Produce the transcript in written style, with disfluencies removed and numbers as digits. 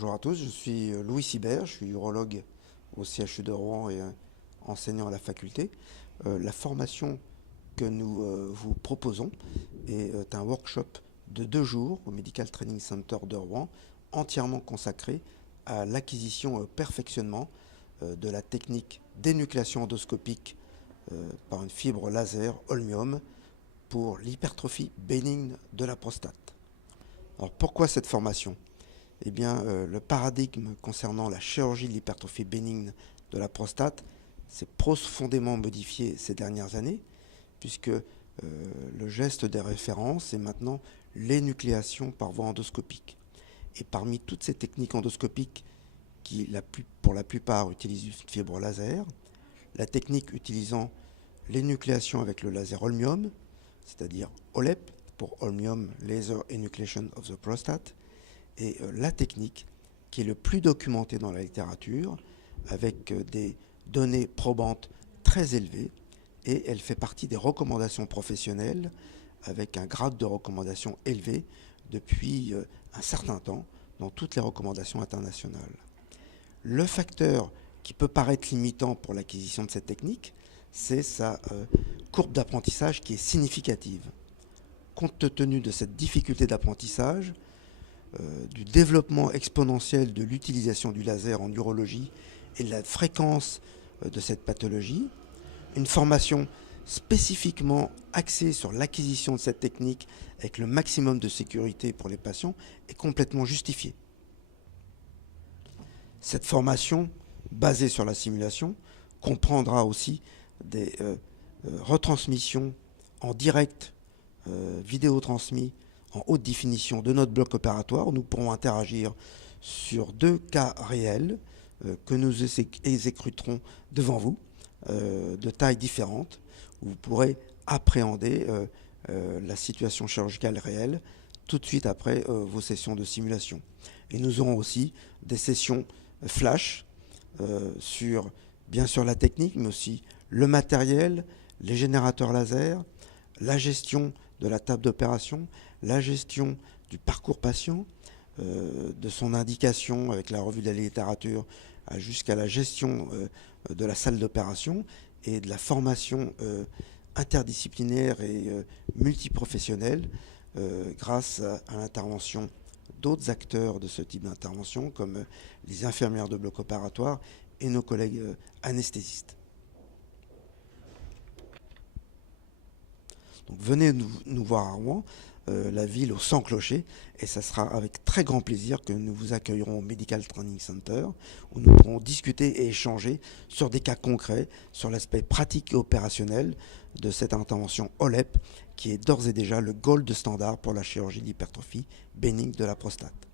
Bonjour à tous, je suis Louis Sibert, je suis urologue au CHU de Rouen et enseignant à la faculté. La formation que nous vous proposons est un workshop de 2 jours au Medical Training Center de Rouen, entièrement consacré à l'acquisition et au perfectionnement de la technique d'énucléation endoscopique par une fibre laser holmium pour l'hypertrophie bénigne de la prostate. Alors pourquoi cette formation ? Eh bien, le paradigme concernant la chirurgie de l'hypertrophie bénigne de la prostate s'est profondément modifié ces dernières années, puisque le geste des références est maintenant l'énucléation par voie endoscopique. Et parmi toutes ces techniques endoscopiques qui, pour la plupart, utilisent une fibre laser, la technique utilisant l'énucléation avec le laser holmium, c'est-à-dire OLEP, pour Holmium Laser Enucleation of the Prostate, et la technique qui est le plus documentée dans la littérature, avec des données probantes très élevées, et elle fait partie des recommandations professionnelles, avec un grade de recommandation élevé depuis un certain temps dans toutes les recommandations internationales. Le facteur qui peut paraître limitant pour l'acquisition de cette technique, c'est sa courbe d'apprentissage qui est significative. Compte tenu de cette difficulté d'apprentissage, du développement exponentiel de l'utilisation du laser en urologie et de la fréquence de cette pathologie, une formation spécifiquement axée sur l'acquisition de cette technique avec le maximum de sécurité pour les patients est complètement justifiée. Cette formation, basée sur la simulation, comprendra aussi des retransmissions en direct, vidéo transmis en haute définition de notre bloc opératoire, où nous pourrons interagir sur 2 cas réels que nous exécuterons devant vous, de tailles différentes, où vous pourrez appréhender la situation chirurgicale réelle tout de suite après vos sessions de simulation. Et nous aurons aussi des sessions flash sur, bien sûr, la technique, mais aussi le matériel, les générateurs laser, la gestion de la table d'opération, la gestion du parcours patient, de son indication avec la revue de la littérature jusqu'à la gestion de la salle d'opération et de la formation interdisciplinaire et multiprofessionnelle grâce à l'intervention d'autres acteurs de ce type d'intervention comme les infirmières de bloc opératoire et nos collègues anesthésistes. Donc venez nous voir à Rouen, la ville au 100 clochers, et ça sera avec très grand plaisir que nous vous accueillerons au Medical Training Center, où nous pourrons discuter et échanger sur des cas concrets, sur l'aspect pratique et opérationnel de cette intervention OLEP, qui est d'ores et déjà le gold standard pour la chirurgie d'hypertrophie bénigne de la prostate.